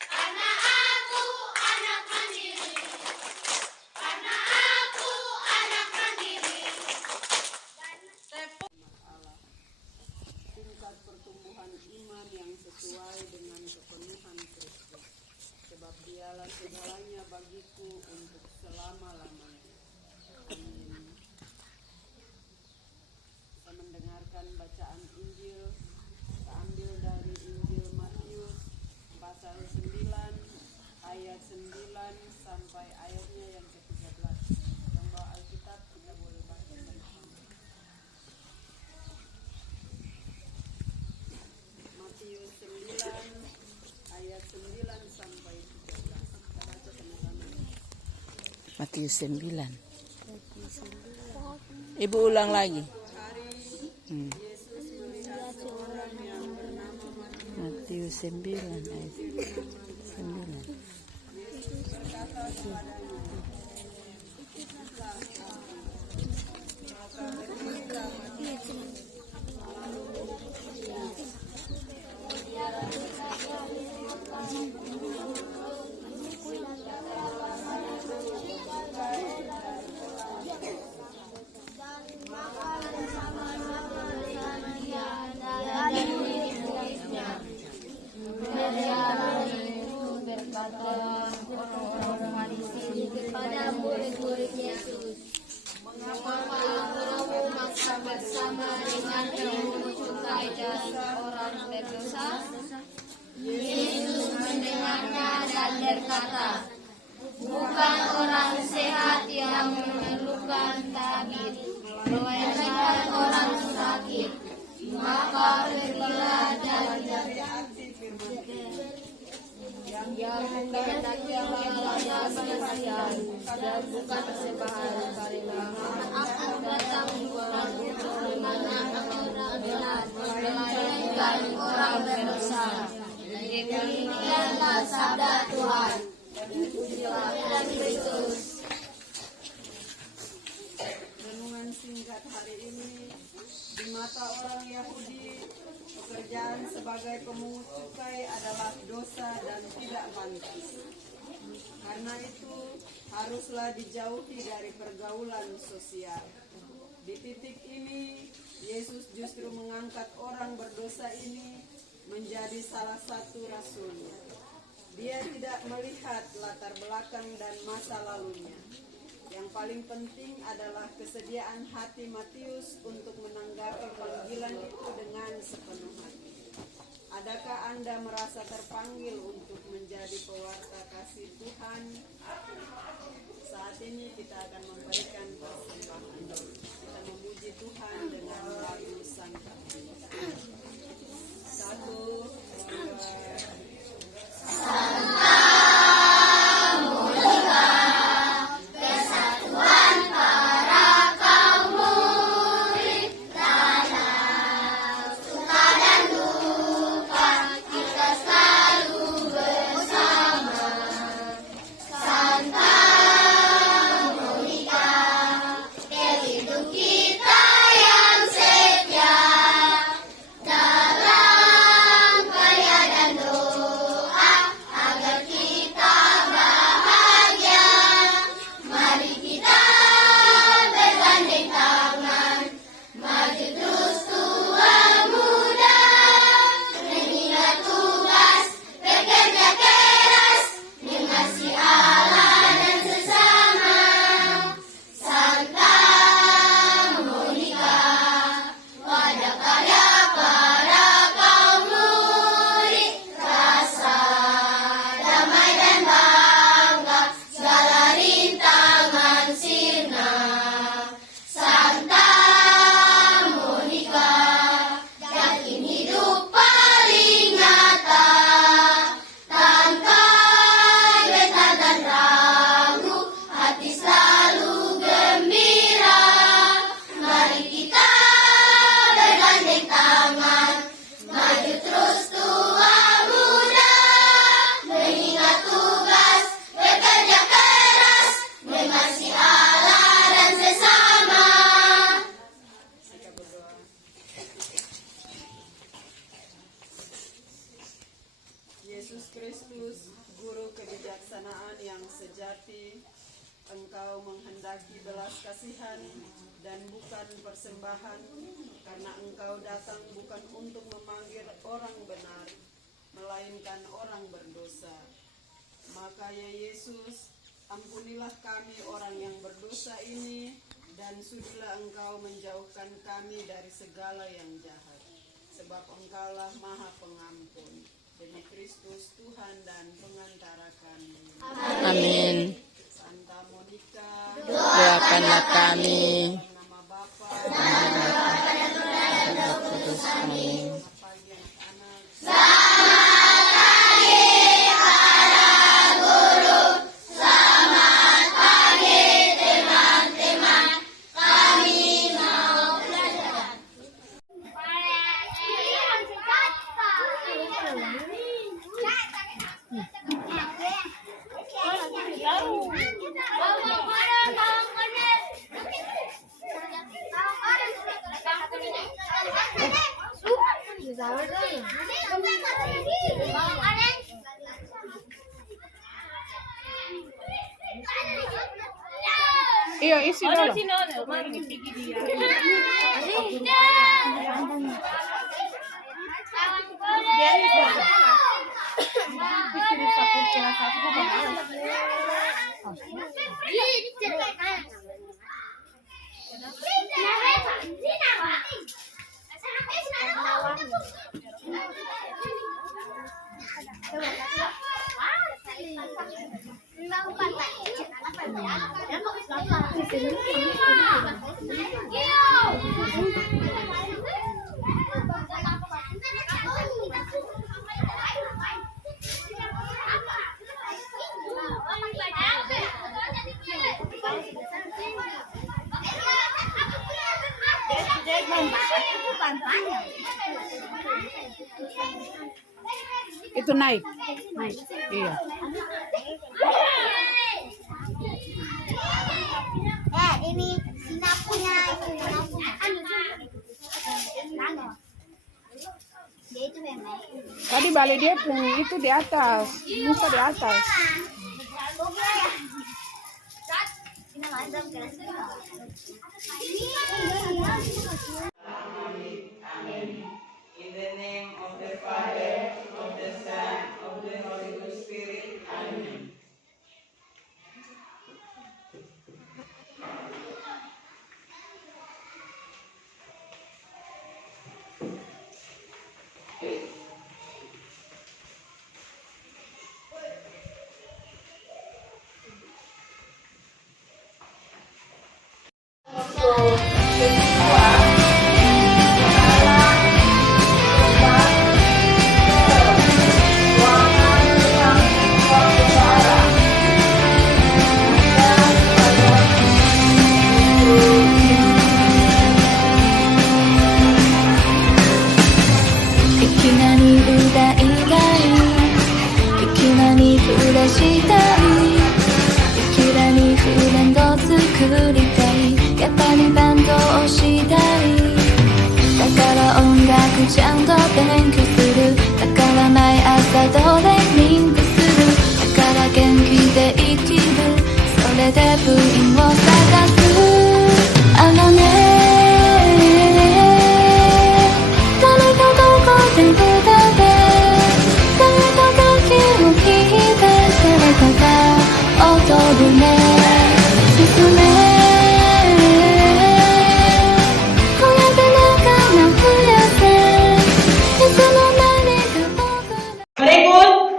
Karena aku anak mandiri. Karena aku anak mandiri. Tepuk Allah. Tingkat pertumbuhan iman yang sesuai dengan kepenuhan Kristus. Sebab dialah segalanya bagiku untuk selama-lamanya. Amin. Kita mendengarkan bacaan Injil, terambil dari Injil Matius pasal 9 ayat 9 sampai ayatnya yang ke-13. Yang bawa Alkitab kita boleh baca bersama. Matius 9 ayat 9 sampai 13. Kita baca sama-sama. Matius 9. Ibu ulang lagi. Yesus melihat seorang yang bernama Matius 9 ayat 9. Yesus berkata kepadanya, "Ikutlah aku." Maka berdirilah Matius, lalu dia. Makan bersama-sama dengan dia dan tulisnya. perdebatan orang-orang Farisi kepada murid-murid Yesus. Mengapa kamu makan bersama dengan pemungut cukai dan orang berdosa? Yesus mendengarnya dan berkata, bukan orang sehat yang memerlukan tabib, melainkan orang sakit. Maka pergilah dan yang menghendaki ialah penasihat dan bukan persembahan, karena aku datang bukan untuk memenangkan orang benar, melainkan orang berdosa. Demikianlah sabda Tuhan. Pujilah Kristus. Renungan singkat hari ini. Di mata orang Yahudi, pekerjaan sebagai pemungut cukai adalah dosa dan tidak pantas. Karena itu, haruslah dijauhi dari pergaulan sosial. Di titik ini, Yesus justru mengangkat orang berdosa ini menjadi salah satu rasulnya. Dia tidak melihat latar belakang dan masa lalunya. Yang paling penting adalah kesediaan hati Matius untuk menanggapi panggilan itu dengan sepenuh hati. Adakah Anda merasa terpanggil untuk menjadi pewarta kasih Tuhan? Saat ini kita akan memberikan persembahan. Kita memuji Tuhan dengan lagu Santa. 1, 2, Engkau menghendaki belas kasihan dan bukan persembahan, karena Engkau datang bukan untuk memanggil orang benar, melainkan orang berdosa. Maka ya Yesus, ampunilah kami orang yang berdosa ini, dan sudilah Engkau menjauhkan kami dari segala yang jahat. Sebab Engkaulah Maha Pengampun, demi Kristus Tuhan dan pengantara kami. Amin. Santa Monica, Doakanlah kami. nama Bapa, Roh Kudus. Amin. pagi anak-anak. Iya, isi dulu. Itu naik. Iya. Ini sinapunya dia itu memang Tadi balik dia pun itu di atas, muka di atas. In the name of the Father, of the Son, of the Holy Spirit. Amen.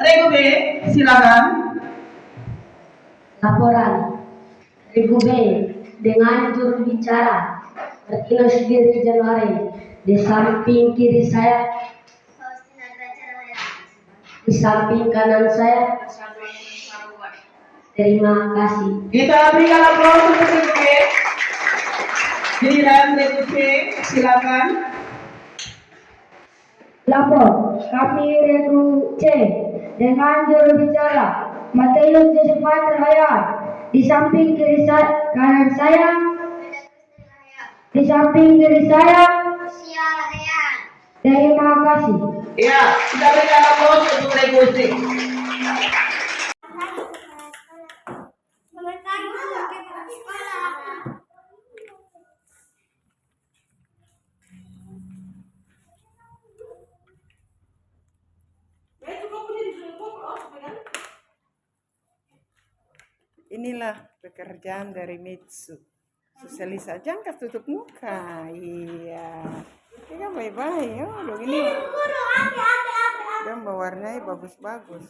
Regu B, silakan. Laporan Regu B dengan juru bicara Martinus Giri Januari. Di samping kiri saya, di samping kanan saya. Terima kasih. Kita berikan aplaus untuk Regu B. Giliran Regu C, silakan. Lapor kami Regu C dengan juru bicara Matius Josephat Rahayat. Di samping kiri saya, kanan saya. Di samping kiri saya. Terima kasih. Ya, kita berikan aplaus untuk Regu C. Inilah pekerjaan dari Mitsu. Sosialisasi, jangan tutup muka. Iya. Ini kan baik-baik. Oh, loh, ini. Gambar warnanya bagus-bagus.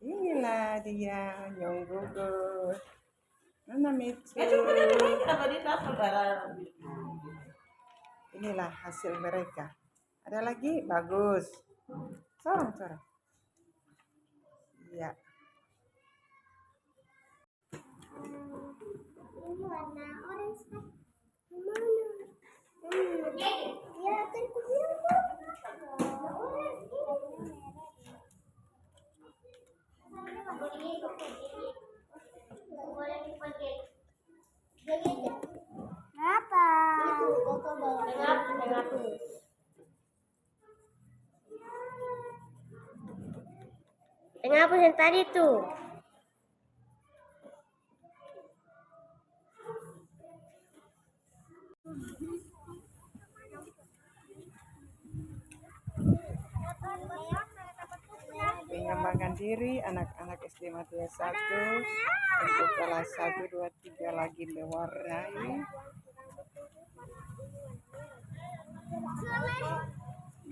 Inilah dia yang gugur. Mana Mitsu? Inilah hasil mereka. Ada lagi? Bagus. Sorong. Iya. Apa yang tadi tuh? pengembangan diri anak-anak SD Matius 1 untuk kelas 1, 2, 3 lagi mewarnai.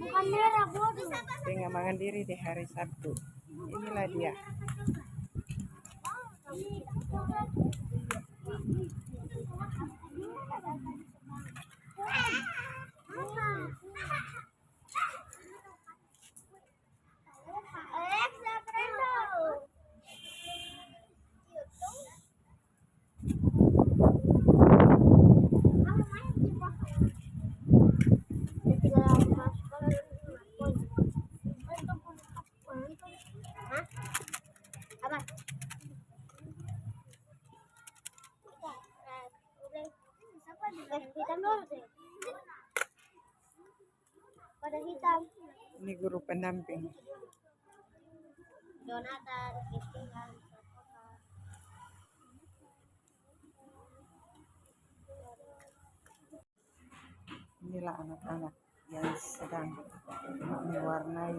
Bukan merah, bodoh. Pengembangan diri di hari Sabtu. Inilah dia. Alexa, prendo. Pada hitam. Ini guru pendamping. Jonathan, Christian, Inilah anak-anak yang sedang mewarnai.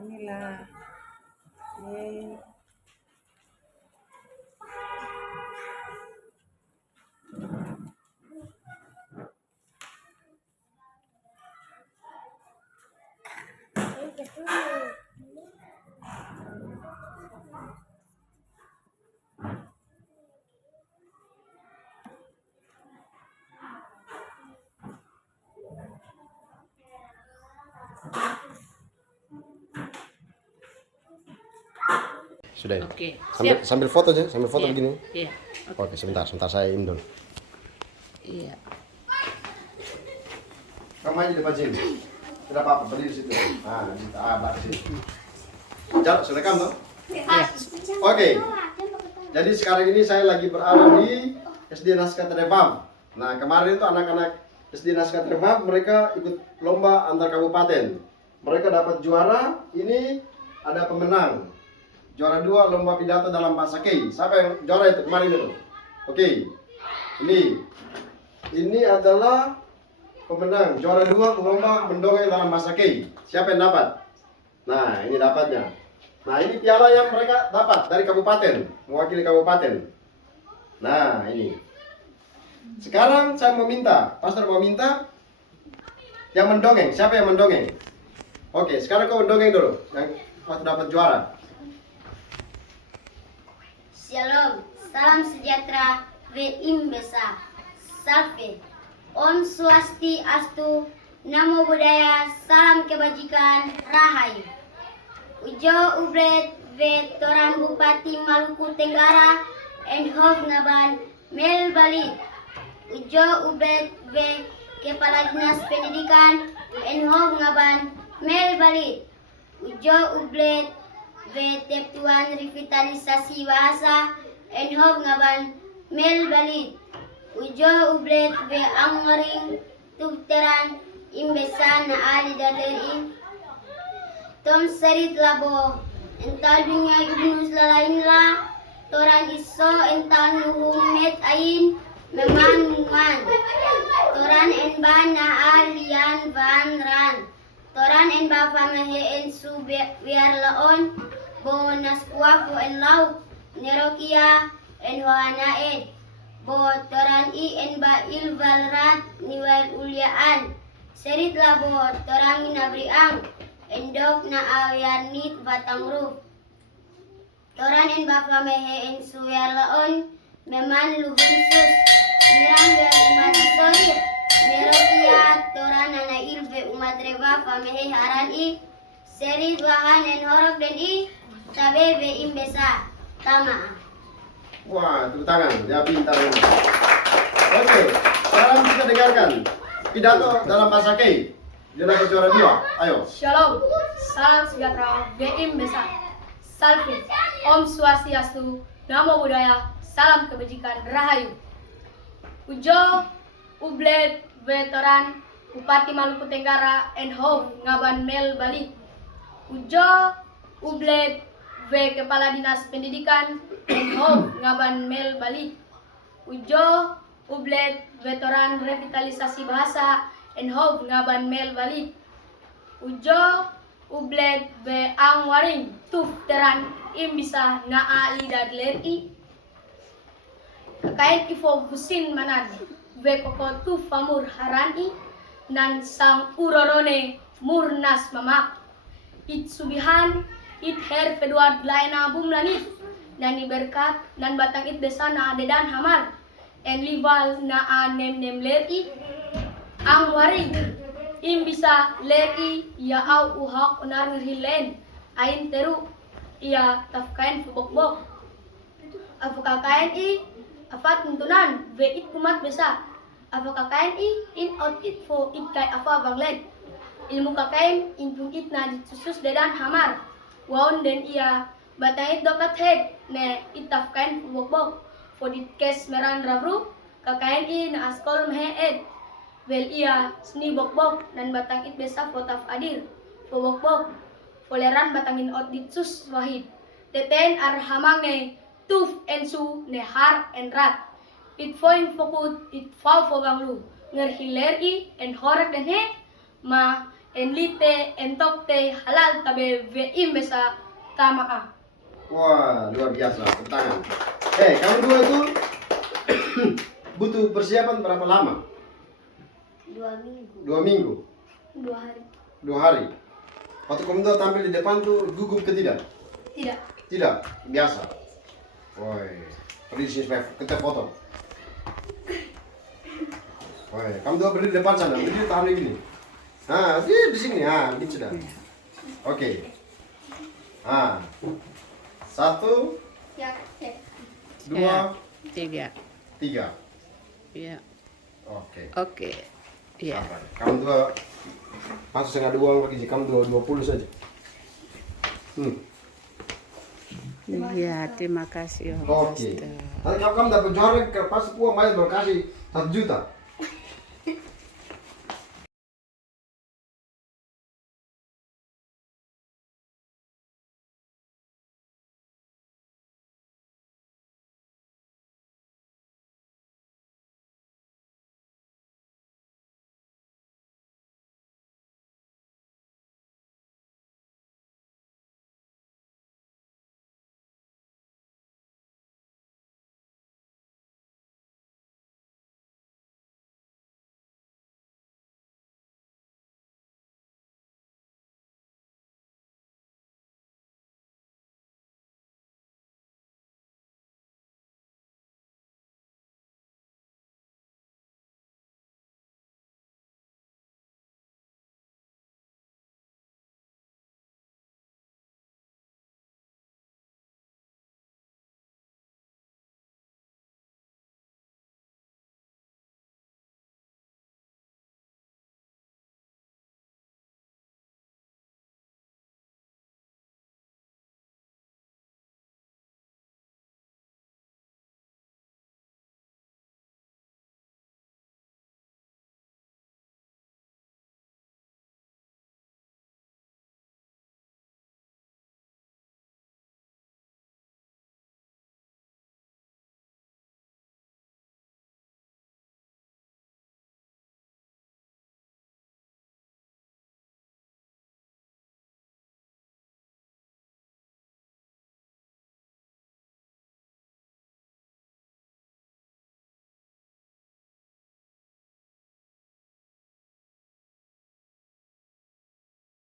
Inilah. Yeay. Sudah ya? Oke, Sambil foto aja, sambil foto Iya. begini. Iya. Oke, sebentar saya im dulu. Iya. Kamu aja depan sini. Tidak apa-apa, berdiri di situ. Nah, di situ. Jal, sudah rekam toh? Iya. Oke. Jadi sekarang ini saya lagi berada di SD Naskah Terebam. Nah, kemarin itu anak-anak SD Naskah Terebam mereka ikut lomba antar kabupaten. Mereka dapat juara, ini ada pemenang. Juara 2 lomba pidato dalam bahasa Kei. Siapa yang juara itu kemarin itu? Oke. Ini adalah pemenang juara 2 lomba mendongeng dalam bahasa Kei. Siapa yang dapat? Nah, ini dapatnya. Nah, ini piala yang mereka dapat dari kabupaten, mewakili kabupaten. Nah, ini. Sekarang saya mau minta, pastor mau minta yang mendongeng. Siapa yang mendongeng? Oke, sekarang kau mendongeng dulu yang waktu dapat juara. Shalom, salam sejahtera, Ve'im Besa, Salve, Om Swastiastu, Namo Buddhaya, salam kebajikan, Rahayu. Ujo ubret ve Toran Bupati Maluku Tenggara, Enhov Ngaban, Mel Bali. Ujo ubret ve Kepala Dinas Pendidikan, Enhov Ngaban, Mel Bali. Ujo ubret ve Teptuan Revitalisasi Bahasa, Enhov Ngaban, Mel Bali. Ujo ubret ve Angwaring Tubteran, Imbesan na Ali Daderin. Tom serit labo, ental dunia gunus lalain la, toran iso ental nuhumet ain, memanguan. Toran enban na alian van ran, toran enba pamehe en su biar laon, bo naskuafo en lau, nerokia en hoanaed, bo toran I enba ilval rat niwal uliaan, serit labo toran inabriang. Endok na awyarnit batang roof. Toran en bapa mehe en suyar laon, meman lubunsus. Mirang wer umat sorit. Merokia toran ana ilve umat reba pamehe haran I. Seri bahan en horok den I. Tabe be imbesa. Tama. Wah, tepuk tangan. Dia pintar memang. Oke, sekarang kita dengarkan pidato dalam bahasa Kei. Dia dapat juara 2. Ayo. Shalom, salam sejahtera, Beim Besar, Salve, Om Swastiastu, Namo Buddhaya, salam kebajikan, Rahayu. Ujo, Ublet, Veteran, Bupati Maluku Tenggara, and Home, Ngaban Mel Bali. Ujo, Ublet, V Kepala Dinas Pendidikan, and Home, Ngaban Mel Bali. Ujo, Ublet, Veteran Revitalisasi Bahasa, and Home, Ngaban Mel Bali. Ujo, Ublet, Be Ang Waring, Tuf Teran, Imbisa, Naa Lidad Leri. Kakain Ifo Busin Manan, Be Koko Tuf Famur Harani, Nan Sang Urorone, Murnas Mamak. It Subihan, It Her Feduad Laina Bumlanit, Nani Berkat, Nan Batang It Desana Dedan Hamar, and Lival Naa Nem Leri. Ang Waring, Imbisa Leri, Ya Au Uhak Unar Nghilen, Ain Teru, Ia Tafkain Fubokbok. Afukakain I, Afat Tuntunan, Ve It Kumat Besa. Afukakain I, In Out It Fo It Kai Afa Banglen. Ilmu kakain, Inpung It Na Ditsusus Dedan Hamar. Waon Den Ia, Batang It Dokat Head, Ne It Tafkain Fubokbok. Fo Dit Kes Meran Rabru, Kakain I Na Askol Mehe Ed. Vel Ia, Sni Bokbok, Nan Batang It Besa Fo Taf Adir. Fo Bokbok, Foleran Batangin Out Ditsus Wahid. Teten Arhamange, Tuf Ensu, Nehar and Rat. It Foin Fokut, It Fau Foganglu, Ngerhileri, and Horek Den He, Ma, Enlite, Entokte, Halal Tabe, Veim Besa, Tamaa. Wah, luar biasa. Tepuk tangan. Kamu dua itu butuh persiapan berapa lama? 2 minggu. 2 minggu. 2 hari. 2 hari. Waktu kamu tuh tampil di depan tuh gugup ke tidak? Tidak. Tidak, biasa. Woi, pergi di sini supaya kita foto. Woi, kamu dua berdiri di depan sana, berdiri tahan begini. Nah, di sini, gitu sudah. Oke. 1, Ya, 2, 3. 3. Iya. Oke. Oke. Iya. Kamu dua masuk setengah 2 lagi, kamu 20 saja. Iya, terima kasih. Oke. Nanti kalau kamu dapat juara, pasti puang main berkasih 1 juta.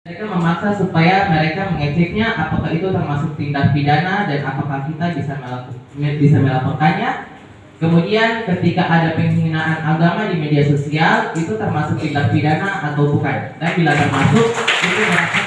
Mereka memaksa supaya mereka mengeceknya apakah itu termasuk tindak pidana dan apakah kita bisa melaporkannya. Kemudian ketika ada penghinaan agama di media sosial itu termasuk tindak pidana atau bukan. Dan bila termasuk itu merasa